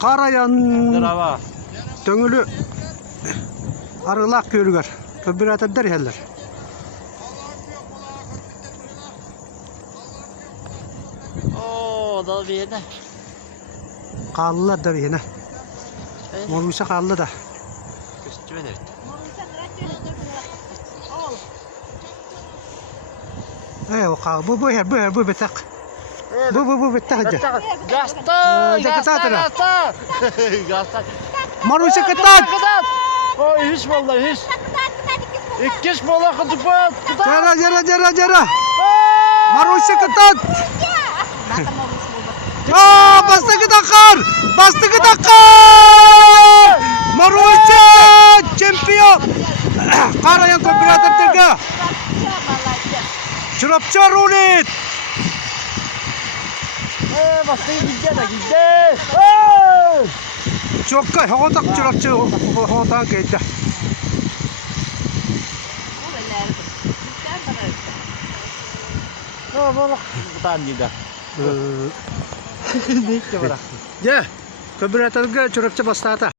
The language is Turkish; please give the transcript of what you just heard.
Karayan Drava. döngülü arılak görüger. Köbüratı derheller. Oo, da bir yerde. Kallılar da yine. Mormuşa kallı da. Küstüme de. O kal bu betak. Bu betak aja. Gasta, Gasta. Gasta. Mormuşa ketat. Oh, hiç vallahi hiç. İkiş bola kıtıpat. Jara. Mormuşa ketat. Bastı ketakar. Mormuşa çempiyon. Karayan Kooperatif Dirga. Çırapça rulet. Bastı gitti. Çok kay hotak çırapça hotak geldi. Oh, bola kıtıpan juga. Ne ki bırak. Ya, Kooperatif Dirga çırapça bastı ata.